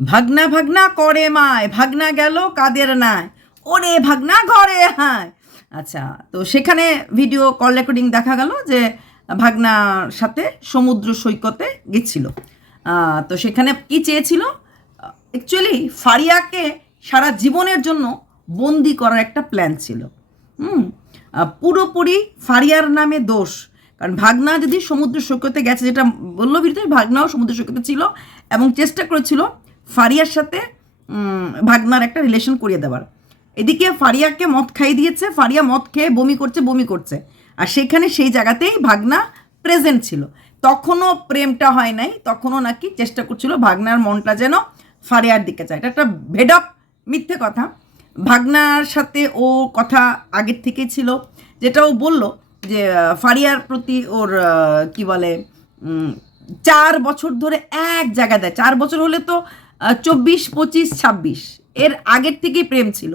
ভাগনা ভাগনা করে মায়, ভাগনা গেল কাদের নাই, ওরে ভাগনা ঘরে হায়। আচ্ছা, তো সেখানে ভিডিও কল রেকর্ডিং দেখা গেল যে ভাগনার সাথে সমুদ্র সৈকতে গেছিল। তো সেখানে কি চেয়েছিল, অ্যাকচুয়ালি ফারিয়াকে সারা জীবনের জন্য বন্দি করার একটা প্ল্যান ছিল। পুরোপুরি ফারিয়ার নামে দোষ, কারণ ভাগনা যদি সমুদ্র সৈকতে গেছে, যেটা বললো ভিডিওতে, ভাগনাও সমুদ্র সৈকতে ছিল এবং চেষ্টা করেছিল ফারিয়ার সাথে ভাগনার একটা রিলেশন করিয়ে দেওয়ার। এদিকে ফারিয়াকে মদ খাইয়ে দিয়েছে, ফারিয়া মদ খেয়ে বমি করছে, আর সেখানে সেই জায়গাতেই ভাগনা প্রেজেন্ট ছিল। তখনও প্রেমটা হয় নাই, তখনও নাকি চেষ্টা করছিল ভাগনার মনটা যেন ফারিয়ার দিকে যায়। এটা একটা ভেডপ মিথ্যে কথা। ভাগনার সাথে ও কথা আগের থেকেই ছিল, যেটা ও বলল যে ফারিয়ার প্রতি ওর কি বলে 4 বছর ধরে এক জায়গা দেয়। 4 বছর হলে তো 24, 25, 26 এর আগের থেকেই প্রেম ছিল।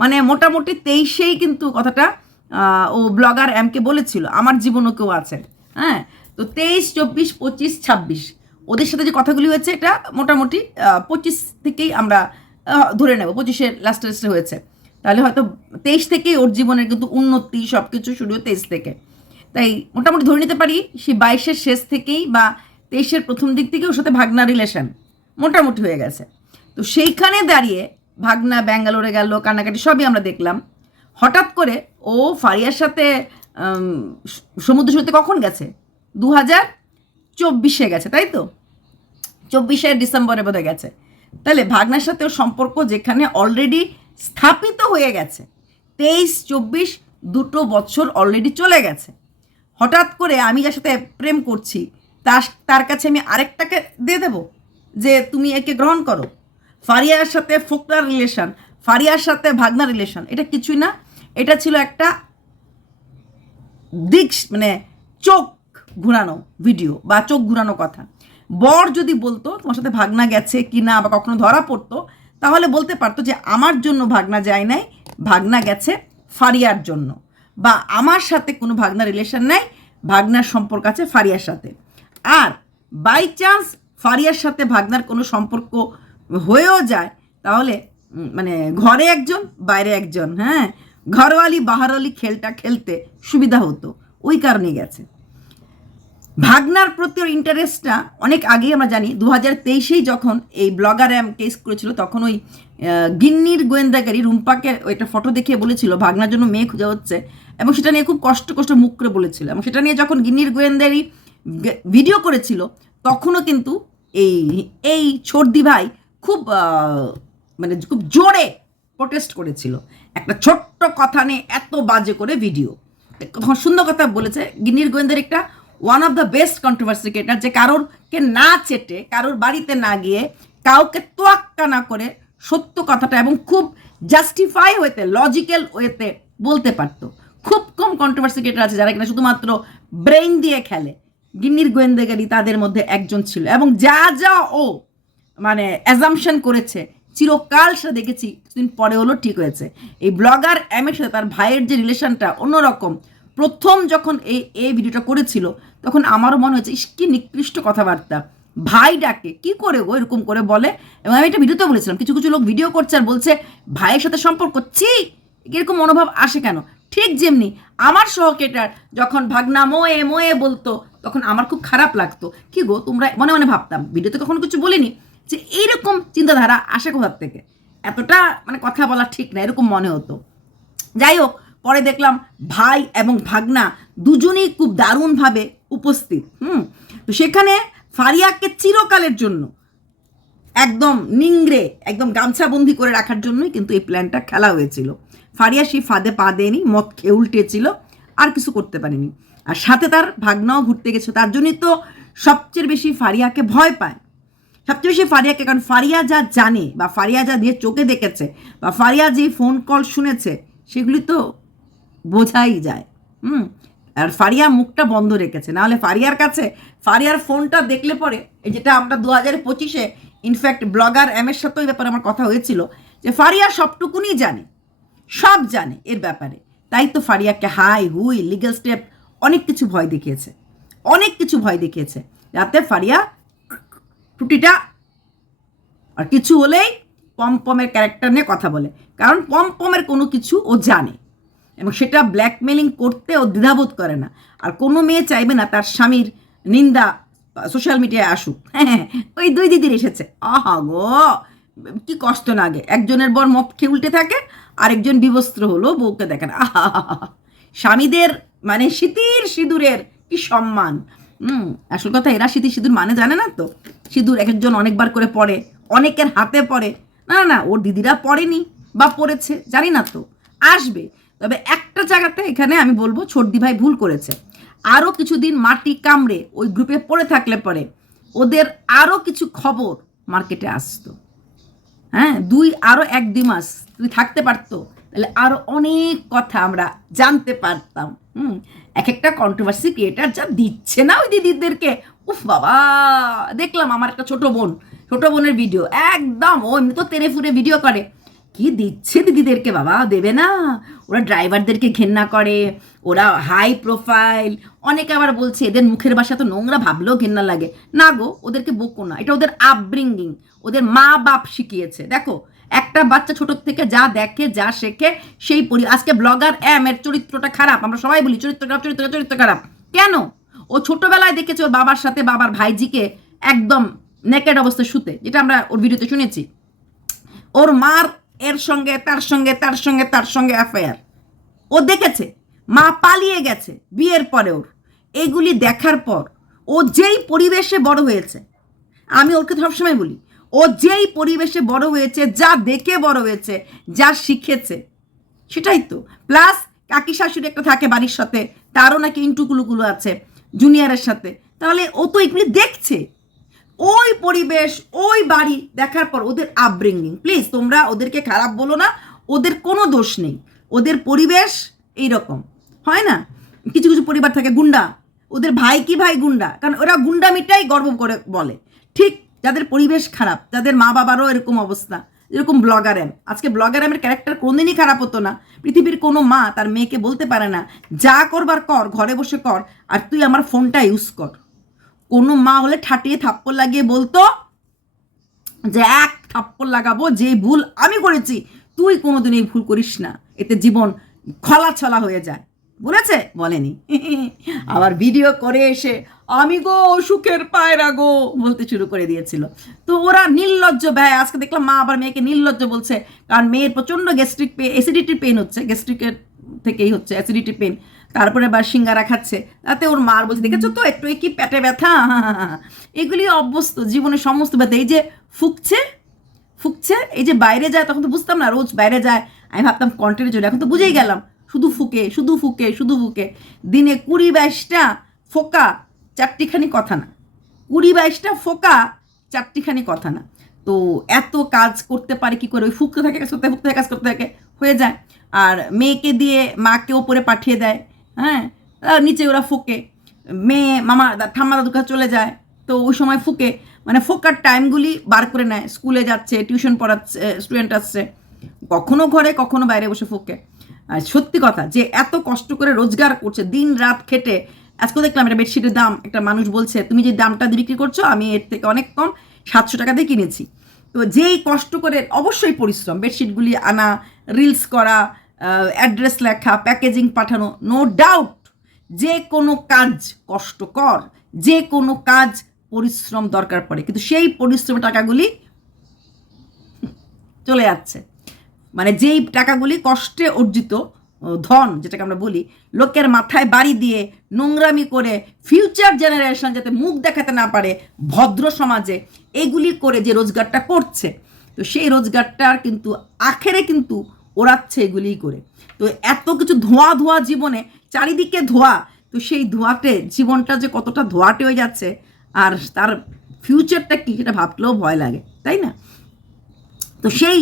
মানে মোটামুটি 23-এই কিন্তু কথাটা ও ব্লগার এমকে বলেছিল আমার জীবনও কেউ আছে। হ্যাঁ, তো 23, 24, 25, 26 ওদের সাথে যে কথাগুলি হয়েছে, এটা মোটামুটি 25 থেকেই আমরা ধরে নেব, 25-এর লাস্টে হয়েছে। তাহলে হয়তো 23 থেকেই ওর জীবনের কিন্তু উন্নতি সব কিছু শুরু 23 থেকে। তাই মোটামুটি ধরে নিতে পারি সে 22-এর শেষ থেকেই বা 23-এর প্রথম দিক থেকে ওর সাথে ভাগনা রিলেশন মোটামুটি হয়ে গেছে। তো সেইখানে দাঁড়িয়ে ভাগনা ব্যাঙ্গালোরে গেল, কান্নাকাটি সবই আমরা দেখলাম। হঠাৎ করে ও ফারিয়ার সাথে সমুদ্র সৈকতে কখন গেছে? 2024-এ গেছে, তাই তো? 24-এর ডিসেম্বরে বোধহয় গেছে। তাহলে ভাগনার সাথে ওর সম্পর্ক যেখানে অলরেডি স্থাপিত হয়ে গেছে, 23-24 2 বছর অলরেডি চলে গেছে, হঠাৎ করে আমি যার সাথে প্রেম করছি তার কাছে আমি আরেকটাকে দিয়ে দেবো যে তুমি একে গ্রহণ করো। ফারিয়ার সাথে ফোকলার রিলেশন, ফারিয়ার সাথে ভাগনা রিলেশন, এটা কিছুই না। এটা ছিল একটা মানে চোখ ঘুরানো ভিডিও বা চোখ ঘুরানো কথা। বর যদি বলতো তোমার সাথে ভাগনা গেছে কি না, বা কখনো ধরা পড়তো, তাহলে বলতে পারতো যে আমার জন্য ভাগনা যায় নাই, ভাগনা গেছে ফারিয়ার জন্য, বা আমার সাথে কোনো ভাগনা রিলেশন নেই, ভাগনার সম্পর্ক আছে ফারিয়ার সাথে। আর বাই চান্স ফারিয়ার সাথে ভাগনার কোনো সম্পর্ক হয়েও যায়, তাহলে মানে ঘরে একজন বাইরে একজন, হ্যাঁ, ঘরওয়ালি বাহারওয়ালি খেলটা খেলতে সুবিধা হতো, ওই কারণে গেছে। ভাগনার প্রতি ওর ইন্টারেস্টটা অনেক আগেই আমরা জানি। 2023-এই যখন এই ব্লগার কেস করেছিল, তখন ওই গিন্নির গোয়েন্দাগারি রুম্পাকে ওইটা ফটো দেখিয়ে বলেছিল ভাগনার জন্য মেয়ে খুঁজে হচ্ছে, এবং সেটা নিয়ে খুব কষ্ট মুখ করে বলেছিল। এবং সেটা নিয়ে যখন গিন্নির গোয়েন্দারি ভিডিও করেছিল, তখনও কিন্তু এই ছোটদি ভাই খুব মানে খুব জোরে প্রোটেস্ট করেছিল। একটা ছোট্ট কথা নিয়ে এত বাজে করে ভিডিও, তখন সুন্দর কথা বলেছে। গিন্নির গোয়েন্দার একটা one of the best controversy creator, যে কারোরকে না চেটে, কারোর বাড়িতে না গিয়ে, কাউকে তোয়াক্কা না করে সত্য কথাটা এবং খুব জাস্টিফাই হইতে লজিক্যাল ওয়েতে বলতে পারতো। খুব কম কন্ট্রোভার্সি ক্রিয়েটার আছে যারা কিনা শুধুমাত্র ব্রেইন দিয়ে খেলে। গিন্নির গোয়েন্দাগারি তাদের মধ্যে একজন ছিল, এবং যা ও মানে অ্যাজাম্পশন করেছে চিরকাল সেটা দেখেছি, কিছুদিন পরে হলো ঠিক হয়েছে। এই ব্লগার এমের সাথে তার ভাইয়ের যে রিলেশনটা অন্যরকম। প্রথম যখন এই ভিডিওটা করেছিল, তখন আমারও মনে হয়েছে কি নিকৃষ্ট কথাবার্তা, ভাই ডাকে কি করে গো এরকম করে বলে। এবং আমি একটা ভিডিওতে বলেছিলাম, কিছু কিছু লোক ভিডিও করছে আর বলছে ভাইয়ের সাথে সম্পর্ক, ছি এরকম মনোভাব আসে কেন? ঠিক যেমনি আমার সহকেটার যখন ভাগনা মোয়ে মোয়ে বলতো, তখন আমার খুব খারাপ লাগতো। কি গো তোমরা, মনে মনে ভাবতাম, ভিডিওতে কখনো কিছু বলিনি, যে এইরকম চিন্তাধারা আসে কোথার থেকে, এতটা মানে কথা বলা ঠিক না, এরকম মনে হতো। যাই হোক, পরে দেখলাম ভাই এবং ভাগনা দুজনেই খুব দারুণভাবে উপস্থিত। তো সেখানে ফারিয়াকে চিরকালের জন্য একদম নিংড়ে একদম গামছাবন্দি করে রাখার জন্যই কিন্তু এই প্ল্যানটা খেলা হয়েছিল। ফারিয়া সেই ফাঁদে পা দেয়নি, মদ খেয়ে উল্টেছিল, আর কিছু করতে পারেনি। আর সাথে তার ভাগনাও ঘুরতে গেছে, তার জন্যই তো সবচেয়ে বেশি ফারিয়াকে ভয় পায়, সবচেয়ে বেশি ফারিয়াকে। কারণ ফারিয়া যা জানে, বা ফারিয়া যা দিয়ে চোখে দেখেছে, বা ফারিয়া যে ফোন কল শুনেছে, সেগুলি তো বোঝাই যায়। আর ফারিয়া মুখটা বন্ধ রেখেছে, নাহলে ফারিয়ার কাছে ফারিয়ার ফোনটা দেখলে পরে, এই যেটা আমরা 2025-এ ইনফ্যাক্ট ব্লগার এমের সাথে ওই ব্যাপারে আমার কথা হয়েছিল, যে ফারিয়া সবটুকুনি জানে, সব জানে এর ব্যাপারে। তাই তো ফারিয়াকে হাই হুই লিগ্যাল স্টেপ অনেক কিছু ভয় দেখিয়েছে, যাতে ফারিয়া ত্রুটিটা আর কিছু হলেই পমপমের ক্যারেক্টার নিয়ে কথা বলে, কারণ পমপমের কোনো কিছু ও জানে এবং সেটা ব্ল্যাকমেলিং করতে ও দ্বিধাবোধ করে না। আর কোনো মেয়ে চাইবে না তার স্বামীর নিন্দা সোশ্যাল মিডিয়ায় আসুক। হ্যাঁ, ওই দুই দিদির এসেছে, আহা গো কি কষ্ট লাগে, একজনের বর মদ খেয়ে উল্টে থাকে, আরেকজন বিবস্ত্র হলো বউকে দেখেন। আহা, স্বামীদের মানে সিঁতির সিঁদুরের কি সম্মান। আসল কথা এরা সিঁথি সিঁদুর মানে জানে না তো। সিঁদুর এক একজন অনেকবার করে পরে, অনেকের হাতে পড়ে। না না, ওর দিদিরা পড়েনি বা পড়েছে জানি না তো, আসবে। তবে একটা জায়গাতে এখানে আমি বলবো ছোটদি ভাই ভুল করেছে। আরও কিছুদিন মাটি কামড়ে ওই গ্রুপে পড়ে থাকলে পরে ওদের আরও কিছু খবর মার্কেটে আসতো। হ্যাঁ, আরও 1-2 মাস যদি থাকতে পারতো তাহলে আরও অনেক কথা আমরা জানতে পারতাম। এক একটা কন্ট্রোভার্সি ক্রিয়েটার যা দিচ্ছে না ওই দিদিদেরকে, উফ বাবা। দেখলাম আমার একটা ছোট বোনের ভিডিও, একদম ও এমনি তো তেরে ফুরে ভিডিও করে, কি দিচ্ছে দিদিদেরকে বাবা, দেবে না? ওরা ড্রাইভারদেরকে ঘেন্না করে, ওরা হাই প্রোফাইল। অনেকে আবার বলছে এদের মুখের ভাষা তো নোংরা, ভাবলেও ঘেন্না লাগে। না গো, ওদেরকে বকো না, এটা ওদের আপব্রিঙ্গিং, ওদের মা বাপ শিখিয়েছে। দেখো একটা বাচ্চা ছোট থেকে যা দেখে যা শেখে সেই আজকে ব্লগার এর চরিত্রটা খারাপ, আমরা সবাই বলি চরিত্র খারাপ কেন? ও ছোটবেলায় দেখেছে ওর বাবার সাথে বাবার ভাইজিকে একদম নেকেড অবস্থায় শুতে, যেটা আমরা ওর ভিডিওতে শুনেছি। ওর মার এর সঙ্গে তার সঙ্গে অ্যাফেয়ার ও দেখেছে, মা পালিয়ে গেছে বিয়ের পরে। ওর এগুলি দেখার পর ও যেই পরিবেশে বড় হয়েছে, আমি ওকে সবসময় বলি, ও যেই পরিবেশে বড় হয়েছে, যা দেখে বড় হয়েছে, যা শিখেছে সেটাই তো। প্লাস কাকি শাশুড়ি একটা থাকে বাড়ির সাথে, তারও নাকি ইন্টুকুলুকুলু আছে জুনিয়রের সাথে, তাহলে ও তো এগুলি দেখছে। ওই পরিবেশ ওই বাড়ি দেখার পর ওদের আপব্রিঙ্গিং, প্লিজ তোমরা ওদেরকে খারাপ বলো না, ওদের কোনো দোষ নেই, ওদের পরিবেশ এইরকম। হয় না কিছু কিছু পরিবার থাকে গুন্ডা, ওদের ভাই কি ভাই গুন্ডা, কারণ ওরা গুন্ডামিটাই গর্ব করে বলে। ঠিক যাদের পরিবেশ খারাপ, যাদের মা বাবারও এরকম অবস্থা, যেরকম ব্লগার এম, আজকে ব্লগার এমের ক্যারেক্টার কোনদিনই খারাপ হতো না। পৃথিবীর কোনো মা তার মেয়েকে বলতে পারে না যা করবার কর, ঘরে বসে কর, আর তুই আমার ফোনটা ইউজ কর। কোনো মা হলে ঠাটিয়ে থাপ্পড় লাগিয়ে বলতো যে এক থাপ্পড় লাগাবো, যে ভুল আমি করেছি তুই কোনোদিন এই ভুল করিস না, এতে জীবন খোলাছলা হয়ে যায়। বলেছে? বলেনি। আবার ভিডিও করে এসে আমি গো সুখের পায়রা গো বলতে শুরু করে দিয়েছিল। তো ওরা নির্লজ্জ ব্যয়। আজকে দেখলাম মা আবার মেয়েকে নির্লজ্জ বলছে, কারণ মেয়ের প্রচণ্ড গ্যাস্ট্রিক অ্যাসিডিটি পেন হচ্ছে, গ্যাস্ট্রিকের থেকেই হচ্ছে অ্যাসিডিটি পেন, তারপরে আবার সিঙ্গারা খাচ্ছে, তাতে ওর মার বলছে দেখেছো তো একটু কি পেটে ব্যথা। এগুলি অভ্যস্ত জীবনে সমস্ত ব্যথা। এই যে ফুকছে, এই যে বাইরে যায়, তখন তো বুঝতাম না, রোজ বাইরে যায়, আমি ভাবতাম কন্টেন্টে চলে, এখন তো বুঝেই গেলাম শুধু ফুকে। দিনে 20-22টা ফোকা, 4টিখানি কথা না। 20-22টা ফোকা, 4টিখানি কথা না। তো এত কাজ করতে পারে কি করে? ওই ফুকতে থাকে কাজ করতে থাকে হয়ে যায়। আর মেয়েকে দিয়ে মাকে ওপরে পাঠিয়ে দেয়। হ্যাঁ, নিচে ওরা ফোকে, মেয়ে মামা ঠাম্মা দাদুর কাছে চলে যায়, তো ওই সময় ফুকে, মানে ফোকার টাইমগুলি বার করে নেয়। স্কুলে যাচ্ছে, টিউশন পড়াচ্ছে, স্টুডেন্ট আসছে, কখনো ঘরে কখনো বাইরে বসে ফোকে। আর সত্যি কথা যে এত কষ্ট করে রোজগার করছে, দিন রাত খেটে। আজকে দেখলাম একটা বেডশিটের দাম, একটা মানুষ বলছে তুমি যে দামটা দিয়ে বিক্রি করছো আমি এর থেকে অনেক কম 700 টাকা দিয়ে কিনেছি। তো যেই কষ্ট করে, অবশ্যই পরিশ্রম, বেডশিটগুলি আনা, রিলস করা, অ্যাড্রেস লেখা, প্যাকেজিং পাঠানো, নো ডাউট যে কোনো কাজ কষ্টকর, যে কোনো কাজ পরিশ্রম দরকার পড়ে, কিন্তু সেই পরিশ্রমের টাকাগুলি চলে যাচ্ছে। মানে যেই টাকাগুলি কষ্টে অর্জিত ধন, যেটাকে আমরা বলি, লোকের মাথায় বাড়ি দিয়ে নোংরামি করে ফিউচার জেনারেশন যাতে মুখ দেখাতে না পারে ভদ্র সমাজে, এগুলি করে যে রোজগারটা করছে, তো সেই রোজগারটার কিন্তু আখেরে কিন্তু ওড়াচ্ছে এগুলিই করে। তো এত কিছু ধোঁয়া জীবনে, চারিদিকে ধোঁয়া, তো সেই ধোঁয়াতে জীবনটা যে কতটা ধোঁয়াটে হয়ে যাচ্ছে, আর তার ফিউচারটা কি সেটা ভাবলেও ভয় লাগে, তাই না? তো সেই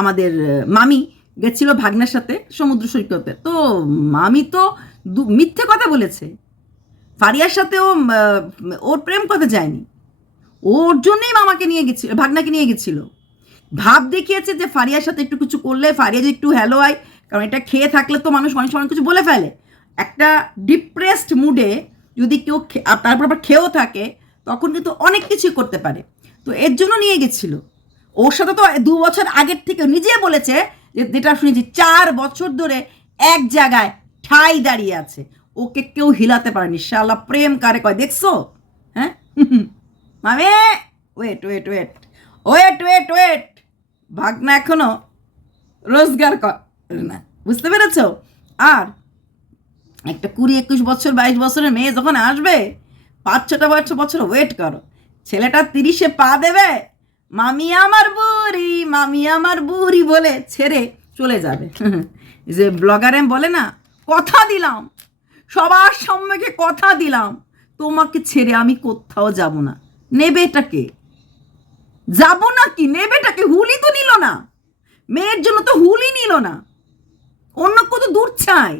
আমাদের মামি গেছিল ভাগ্নার সাথে সমুদ্র সৈকতে, তো মামি তো মিথ্যে কথা বলেছে, ফারিয়ার সাথেও ওর প্রেম কথা যায়নি, ওর জন্যই মামাকে নিয়ে গেছিল, ভাগ্নাকে নিয়ে গেছিল। ভাব দেখিয়েছে যে ফারিয়ার সাথে একটু কিছু করলে ফারিয়া যে একটু হ্যালো হয়, কারণ এটা খেয়ে থাকলে তো মানুষ অনেক সময় কিছু বলে ফেলে। একটা ডিপ্রেসড মুডে যদি কেউ তারপর আবার খেয়েও থাকে, তখন কিন্তু অনেক কিছুই করতে পারে। তো তো এর জন্য নিয়ে গেছিল। ওর সাথে তো 2 বছর আগের থেকে নিজে বলেছে, যেটা শুনেছি 4 বছর ধরে এক জায়গায় ঠাই দাঁড়িয়ে আছে, ওকে কেউ হিলাতে পারেনি। শালা প্রেম কারে কয় দেখছো? হ্যাঁ মামে, wait wait wait wait wait wait, ভাগনা এখনো রোজগার করে না, বুঝতে পেরেছ? আর একটা 20-21 বছর 22 বছরের মেয়ে যখন আসবে, 5-6 বছর ওয়েট করো, ছেলেটা 30-এ পা দেবে, মামি আমার বুড়ি, মামি আমার বুড়ি বলে ছেড়ে চলে যাবে। যে ব্লগারে বলে না, কথা দিলাম, সবার সম্মুখে কথা দিলাম, তোমাকে ছেড়ে আমি কোথাও যাব না। নেবেটাকে, যাব না কি, নেবেটাকে? হুলি তো নিল না, মেয়ের জন্য তো হুলি নিল না, অন্য কত দূর চাই।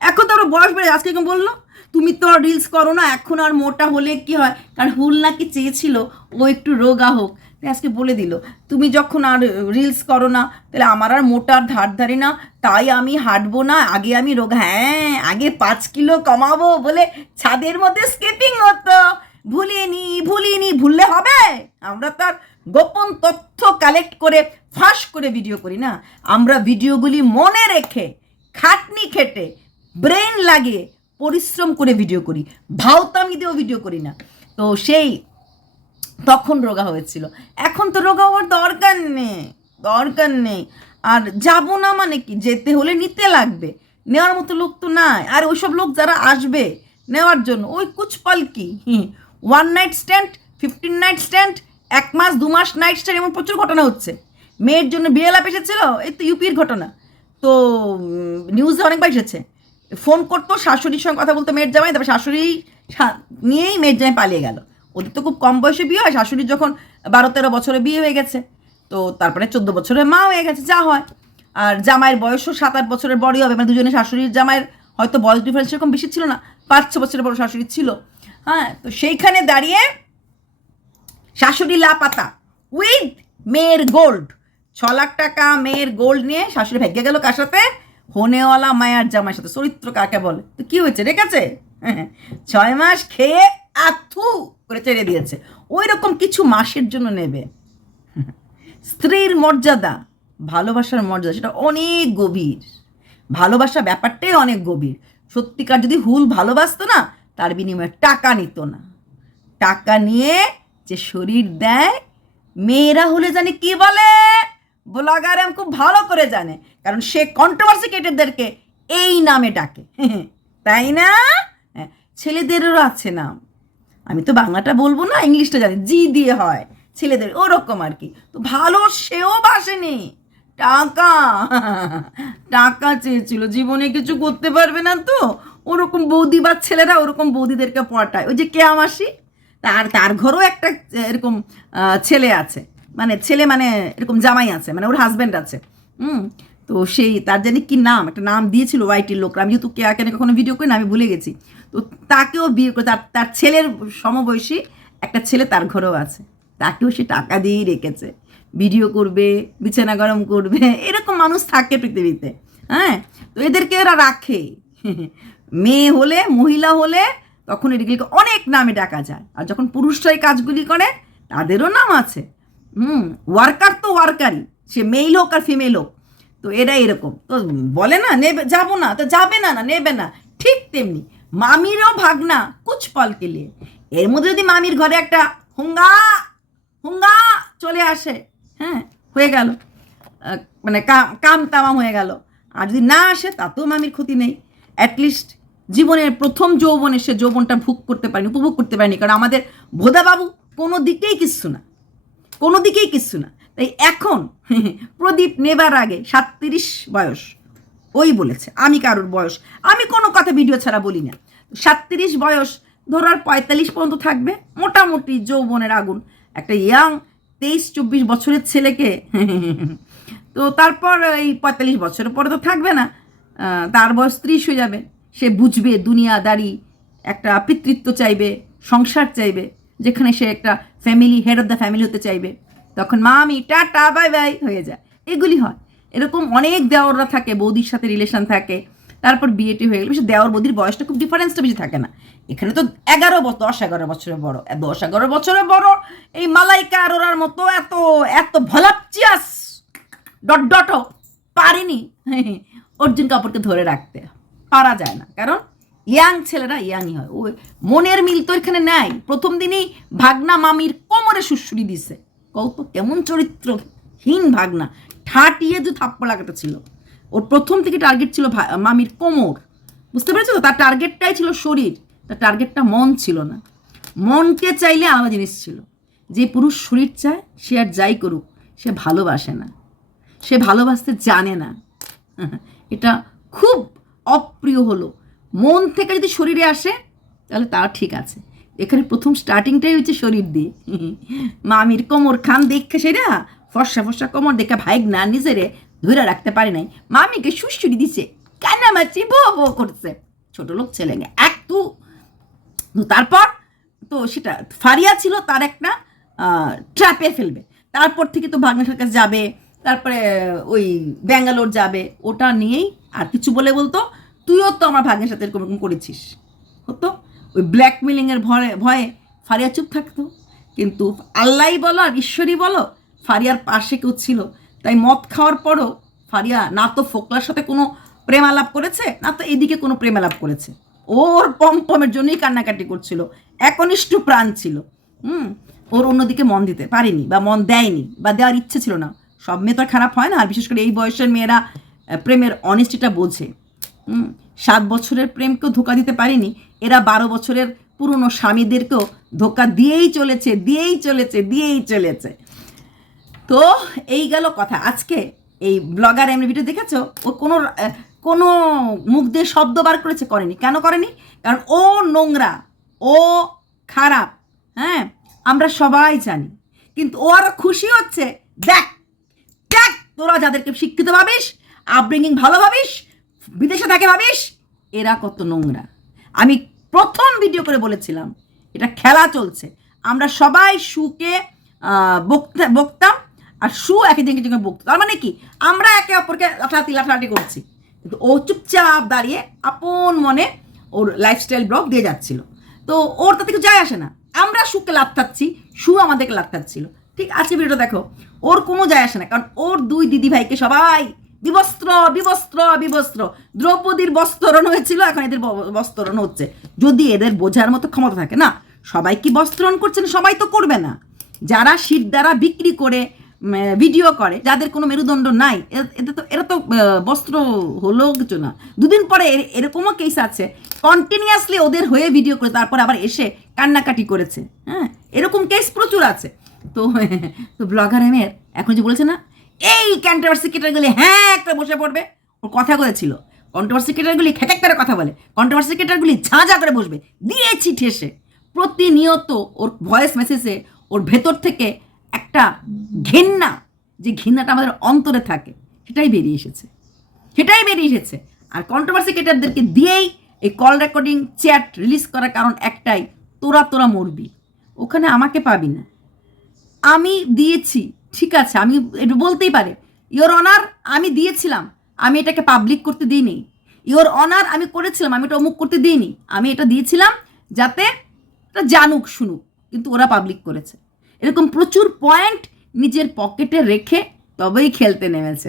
এখন তো ওর বয়স বেড়ে, আজকে বললো তুমি তো আর রিলস করো না, এখন আর মোটা হলে কি হয়, কারণ হুল নাকি চেয়েছিল ও একটু রোগা হোক, তাই আজকে বলে দিল তুমি যখন আর রিলস করো না, তাহলে আমার আর মোটার ধার ধারি না, তাই আমি হাঁটবো না, আগে আমি রোগা, হ্যাঁ আগে 5 কিলো কমাবো বলে ছাদের মধ্যে স্কেটিং হতো, ভুলিনি, ভুললে হবে? আমরা তার গোপন তথ্য কালেক্ট করে ফাঁস করে ভিডিও করি না, আমরা ভিডিওগুলি মনে রেখে খাটনি খেটে ব্রেন লাগিয়ে পরিশ্রম করে ভিডিও করি, ভাওতামি দিয়েও ভিডিও করি না। তো সেই তখন রোগা হয়েছিল, এখন তো রোগা হওয়ার দরকার নেই। আর যাব না মানে কি, যেতে হলে নিতে লাগবে, নেওয়ার মতো লোক তো নাই। আর ওইসব লোক যারা আসবে নেওয়ার জন্য, ওই কুচপাল কি 1 নাইট স্ট্যান্ড, 15 নাইট স্ট্যান্ড, 1 মাস 2 মাস নাইট স্ট্যান্ড, এমন প্রচুর ঘটনা হচ্ছে। মেয়ের জন্য বিয়েলাপ এসেছিল, এই তো ইউপির ঘটনা, তো নিউজে অনেকবার এসেছে। ফোন করতো, শাশুড়ির সঙ্গে কথা বলতো মেয়ের জামাই, তারপর শাশুড়ি নিয়েই মেয়ের জামাই পালিয়ে গেল। ওদের তো খুব কম বয়সে বিয়ে হয়, শাশুড়ির যখন 12-13 বছরে বিয়ে হয়ে গেছে, তো তারপরে 14 বছরের মা হয়ে গেছে, যা হয়। আর জামাইয়ের বয়সও 7-8 বছরের বড়ই হবে, মানে দুজনে শাশুড়ির জামাইয়ের হয়তো বয়স ডিফারেন্স সেরকম বেশি ছিল না, 5-6 বছরের বড় শাশুড়ি ছিল। হ্যাঁ, তো সেইখানে দাঁড়িয়ে শাশুড়ি লাপাতা উইথ মেয়ের গোল্ড, 6 লাখ টাকা মেয়ের গোল্ড নিয়ে শাশুড়ি ভেগে গেল কার সাথে? হোনেওয়ালা মায়ার জামাইয়ের সাথে। চরিত্র কাকে বলে? তো কি হয়েছে, রেখেছে? 6 মাস খেয়ে আথু করে ছেড়ে দিয়েছে। ওই রকম কিছু মাসের জন্য নেবে। স্ত্রীর মর্যাদা, ভালোবাসার মর্যাদা, সেটা অনেক গভীর। ভালোবাসা ব্যাপারটাই অনেক গভীর। সত্যিকার যদি হুল ভালোবাসতো না, তার বিনিময়ে টাকা নিত না। টাকা নিয়ে যে শরীর দেয়, মেয়েরা হলে জানি কি বলে, ব্লগার আমি খুব ভালো করে জানে, কারণ সে কন্ট্রোভার্সি ক্রিয়েটরদেরকে এই নামে ডাকে, তাই না? ছেলেদেরও আছে নাম, আমি তো বাংলাটা বলবো না, ইংলিশটা জানি, জি দিয়ে হয় ছেলেদের, ওরকম আর কি। তো ভালো সেও বাসেনি, টাকা চেয়েছিল, জীবনে কিছু করতে পারবে না, তো ওরকম বৌদি বা ছেলেরা ওরকম বৌদিদেরকে পটায়। ওই যে কেয়া মাসি, তার ঘরেও একটা এরকম ছেলে আছে, মানে ছেলে মানে এরকম জামাই আছে, মানে ওর হাজব্যান্ড আছে। তো সেই তার জানি কি নাম, একটা নাম দিয়েছিল ওয়াইটির লোকরা, আমি যেহেতু কেয়া কেন কখনো ভিডিও করি না, আমি ভুলে গেছি। তো তাকেও বিয়ে করে, তার ছেলের সমবয়সী একটা ছেলে তার ঘরেও আছে, তাকেও সে টাকা দিয়েই রেখেছে, ভিডিও করবে, বিছানা গরম করবে, এরকম মানুষ থাকে পৃথিবীতে। হ্যাঁ, তো এদেরকে এরা রাখে। মেয়ে হলে, মহিলা হলে তখন এদিকে অনেক নামে ডাকা যায়, আর যখন পুরুষরাই কাজগুলি করে তাদেরও নাম আছে। ওয়ার্কার তো ওয়ার্কারই, সে মেল হোক আর ফিমেল হোক, তো এরা এরকম। তো বলে না নেবে, যাবো না, তো যাবে না, নেবে না। ঠিক তেমনি মামিরও ভাগনা কুচপালকে নিয়ে, এর মধ্যে যদি মামির ঘরে একটা হুঙ্গা চলে আসে, হ্যাঁ হয়ে গেল, মানে কাম তামাম হয়ে গেল। আর যদি না আসে তাতেও মামির ক্ষতি নেই, অ্যাটলিস্ট জীবনের প্রথম যৌবনে সে যৌবনটা ভোগ করতে পারেনি, উপভোগ করতে পারেনি, কারণ আমাদের ভোদাবাবু কোনো দিকেই কিচ্ছু না। তাই এখন প্রদীপ নেবার আগে 37 বয়স, ওই বলেছে, আমি কারোর বয়স আমি কোনো কথা ভিডিও ছাড়া বলি না। 37 বয়স ধরার 45 পর্যন্ত থাকবে মোটামুটি যৌবনের আগুন, একটা ইয়াং 23-24 বছরের ছেলেকে। তো তারপর এই 45 বছরের পরে তো থাকবে না, তার বয়স 30 হয়ে যাবে, সে বুঝবে দুনিয়াদারি, একটা পিতৃত্ব চাইবে, সংসার চাইবে, যেখানে সে একটা family, head of the family হতে চাইবে, তখন মামি টাটা বাই বাই হয়ে যায়। এগুলি হয়। এরকম অনেক দেওররা থাকে, বৌদির সাথে রিলেশন থাকে, তারপর বিয়েটি হয়ে গেলে, দেওর বৌদির বয়সটা খুব ডিফারেন্সটা বেশি থাকে না, এখানে তো 10-11 বছরের বড়, 10-11 বছরের বড় এই মালাইকা আরোরার মতো এত এত ভলাপচিয়াস ডটও পারেনি অর্জুন কাপুরকে ধরে রাখতে। পারা যায় না, কারণ ইয়াং ছেলেরা ইয়াংই হয়। ওই মনের মিল তো এখানে নাই। প্রথম দিনই ভাগনা মামির কোমরে সুড়সুড়ি দিছে। কত কেমন চরিত্রহীন ভাগনা, ঠাটিয়ে দু থাপ্পড় লাগাতে ছিল। ওর প্রথম থেকে টার্গেট ছিল মামির কোমর, বুঝতে পেরেছো তো? তার টার্গেটটাই ছিল শরীর, তার টার্গেটটা মন ছিল না। মনকে চাইলে আলাদা জিনিস ছিল। যে পুরুষ শরীর চায় সে আর যাই করুক, সে ভালোবাসে না, সে ভালোবাসতে জানে না। এটা খুব অপ্রিয় হলো। মন থেকে যদি শরীরে আসে তাহলে তা ঠিক আছে। এখানে প্রথম স্টার্টিংটাই হচ্ছে শরীর দিয়ে। মামির কোমর খান দেখে সেটা ফর্সা ফর্সা কোমর দেখে ভাই না নিজেরে ধরে রাখতে পারে নাই, মামিকে সুশ্রুড়ি দিছে, কান্নামাচি বো বো করছে। ছোট লোক ছেলে একটু। তারপর তো সেটা ফারিয়া ছিল তার একটা ট্র্যাপে ফেলবে। তারপর থেকে তো ভাগ্নেশ্বর কাছে যাবে, তারপরে ওই ব্যাঙ্গালোর যাবে, ওটা নিয়েই আর কিছু বলে বলতো তুইও তো আমার ভাগ্নের সাথে এরকম করেছিস হতো। ওই ব্ল্যাকমেলিংয়ের ভয়ে ফারিয়া চুপ থাকতো। কিন্তু আল্লাহ বলো আর ঈশ্বরই বলো, ফারিয়ার পাশে কেউ ছিল। তাই মদ খাওয়ার পরও ফারিয়া না তো ফোকলার সাথে কোনো প্রেম আলাপ করেছে, না তো এদিকে কোনো প্রেম আলাপ করেছে। ওর পম্পমের জন্যই কান্নাকাটি করছিল, একনিষ্ঠ প্রাণ ছিল। ওর অন্যদিকে মন দিতে পারেনি বা মন দেয়নি বা দেওয়ার ইচ্ছে ছিল না। সব মেয়ে তো আর খারাপ হয় না, আর বিশেষ করে এই বয়সের মেয়েরা প্রেমের অনেস্টিটা বোঝে। 7 বছরের প্রেমকেও ধোকা দিতে পারেনি, এরা 12 বছরের পুরনো স্বামীদেরকেও ধোকা দিয়েই চলেছে। তো এই গেল কথা। আজকে এই ব্লগার এমনি ভিডিও দেখেছো, ও কোনো মুখ দিয়ে শব্দ বার করেনি। কেন করেনি? কারণ ও নোংরা, ও খারাপ, হ্যাঁ আমরা সবাই জানি। কিন্তু ও আরো খুশি হচ্ছে, দেখ তোরা যাদেরকে শিক্ষিত ভাবিস, আপব্রিঙ্গিং ভালো ভাবিস, বিদেশে থাকে ভাবিস, এরা কত নোংরা। আমি প্রথম ভিডিও করে বলেছিলাম এটা খেলা চলছে। আমরা সবাই সুকে বকতাম আর সু একই দিন কিছু বকতো। তার মানে কি আমরা একে অপরকে লাঠালাঠি করছি, কিন্তু ও চুপচাপ দাঁড়িয়ে আপন মনে ওর লাইফস্টাইল ব্লগ দিয়ে যাচ্ছিল। তো ওর তাতে কিছু যায় আসে না। আমরা সুকে লাথাচ্ছি, সু আমাদেরকে লাথাচ্ছিল। ঠিক আছে, ভিডিওটা দেখো। ওর কোনো যায় আসে না, কারণ ওর 2 দিদি ভাইকে সবাই বিবস্ত্র। দ্রৌপদীর বস্ত্রণ হয়েছিল, এখন এদের বস্ত্রণ হচ্ছে। যদি এদের বোঝার মতো ক্ষমতা থাকে না, সবাই কি বস্ত্রণ করছেন? সবাই তো করবে না। যারা শীত দ্বারা বিক্রি করে ভিডিও করে, যাদের কোনো মেরুদণ্ড নাই, এরা তো বস্ত্র হলেও কিছু না। 2 দিন পরে এরকমও কেস আছে, কন্টিনিউয়াসলি ওদের হয়ে ভিডিও করে তারপরে আবার এসে কান্নাকাটি করেছে। হ্যাঁ, এরকম কেস প্রচুর আছে। তো ব্লগার এমের এখন যে বলেছে না এই কন্ট্রোভার্সি ক্রিয়েটারগুলি একটা বসে পড়বে, ওর কথা বলেছিল কন্ট্রোভার্সি ক্রিয়েটারগুলি খেক করে কথা বলে, কন্ট্রোভার্সি ক্রিয়েটারগুলি ঝাঁঝা করে বসবে, দিয়েছি ঠেসে। প্রতিনিয়ত ওর ভয়েস মেসেজে ওর ভেতর থেকে একটা ঘৃণা, যে ঘৃণাটা আমাদের অন্তরে থাকে, সেটাই বেরিয়ে এসেছে। আর কন্ট্রোভার্সি ক্রিয়েটারদেরকে দিয়েই এই কল রেকর্ডিং চ্যাট রিলিজ করার কারণ একটাই, তোরা মরবি, ওখানে আমাকে পাবি না। আমি দিয়েছি, ঠিক আছে, আমি একটু বলতেই পারে ইওর অনার আমি দিয়েছিলাম, আমি এটাকে পাবলিক করতে দিইনি। ইওর অনার আমি করেছিলাম, আমি এটা অমুক করতে দিইনি। আমি এটা দিয়েছিলাম যাতে এটা জানুক শুনুক, কিন্তু ওরা পাবলিক করেছে। এরকম প্রচুর পয়েন্ট নিজের পকেটে রেখে তবেই খেলতে নেমেছে।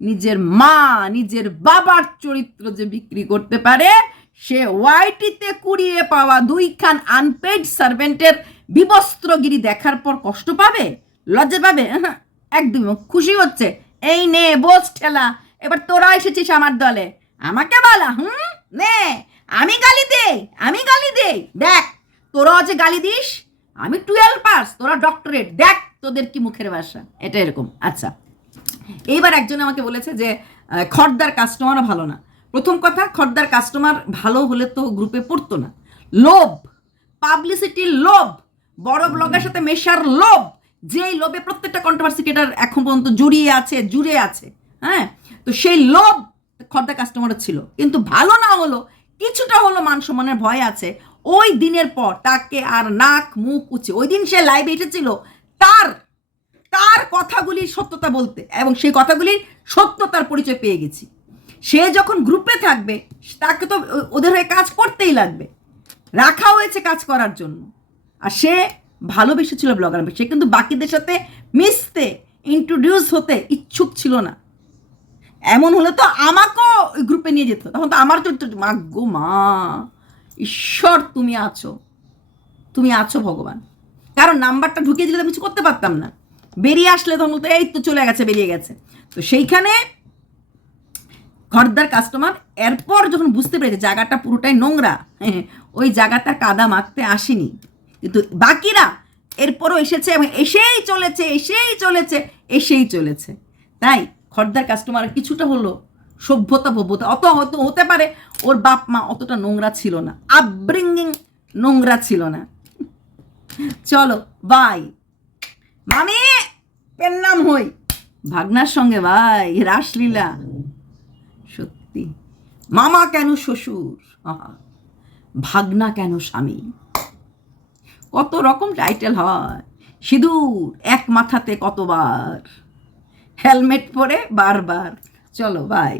নিজের মা নিজের বাবার চরিত্র যে বিক্রি করতে পারে, সে ওয়াইটিতে কুড়িয়ে পাওয়া 2খান আনপেড সার্ভেন্টের বিবস্ত্রগিরি দেখার পর কষ্ট পাবে, লজ্জা পাবে? একদম খুশি হচ্ছে, এই নে বোঝ ঠেলা, এবার তোরা এসেছিস আমার দলে, আমাকে বলা নে, আমি গালি দেই। দেখ তোরাও যে গালি দিস, আমি 12 পাস, তোরা ডক্টরেট, দেখ তোদের কি মুখের ভাষা। এটা এরকম। আচ্ছা, এইবার একজন আমাকে বলেছে যে খর্দার কাস্টমারও ভালো না। প্রথম কথা, খর্দার কাস্টমার ভালো হলে তো গ্রুপে পড়তো না। লোভ, পাবলিসিটির লোভ, বড় ব্লগের সাথে মেশার লোভ, যেই লোভে প্রত্যেকটা কন্ট্রোভার্সি ক্রিয়েটর এখন পর্যন্ত জুড়ে আছে। হ্যাঁ, তো সেই লোভ খর্দার কাস্টমারও ছিল, কিন্তু ভালো না হলো, কিছুটা হলো মান সম্মানের ভয় আছে। ওই দিনের পর তাকে আর নাক মুখ উঁচে, ওই দিন সে লাইভে এসেছিল তার কথাগুলির সত্যতা বলতে, এবং সেই কথাগুলির সত্যতার পরিচয় পেয়ে গেছি। সে যখন গ্রুপে থাকবে তাকে তো ওদের হয়ে কাজ করতেই লাগবে, রাখা হয়েছে কাজ করার জন্য। আর সে ভালোবেসেছিল ব্লগার, সে কিন্তু বাকিদের সাথে মিশতে, ইন্ট্রোডিউস হতে ইচ্ছুক ছিল না। এমন হলে তো আমাকেও ওই গ্রুপে নিয়ে যেত, তখন তো আমার চরিত্র, মা গো মা, ঈশ্বর তুমি আছো, তুমি আছো ভগবান। কারণ নাম্বারটা ঢুকিয়ে দিলে কিছু করতে পারতাম না, বেরিয়ে আসলে তখন বলতো এই তো চলে গেছে, বেরিয়ে গেছে। তো সেইখানে খর্দার কাস্টমার এরপর যখন বুঝতে পেরেছে জায়গাটা পুরোটাই নোংরা, ওই জায়গাটা কাদা মাখতে আসেনি, কিন্তু বাকিরা এরপরও এসেছে এবং এসেই চলেছে, এসেই চলেছে, এসেই চলেছে। তাই খর্দার কাস্টমার কিছুটা হলো সভ্যতা ভব্যতা, অত হয়তো হতে পারে ওর বাপ মা অতটা নোংরা ছিল না, আপব্রিঙ্গিং নোংরা ছিল না। চলো বাই মামি, পেন্নাম হই ভাগনার সঙ্গে ভাই, রাসলীলা সত্যি। মামা কেন শ্বশুর, ভাগনা কেন স্বামী, কত রকম টাইটেল হয়। সিঁদুর এক মাথাতে কতবার, হেলমেট পরে বারবার। চলো বাই।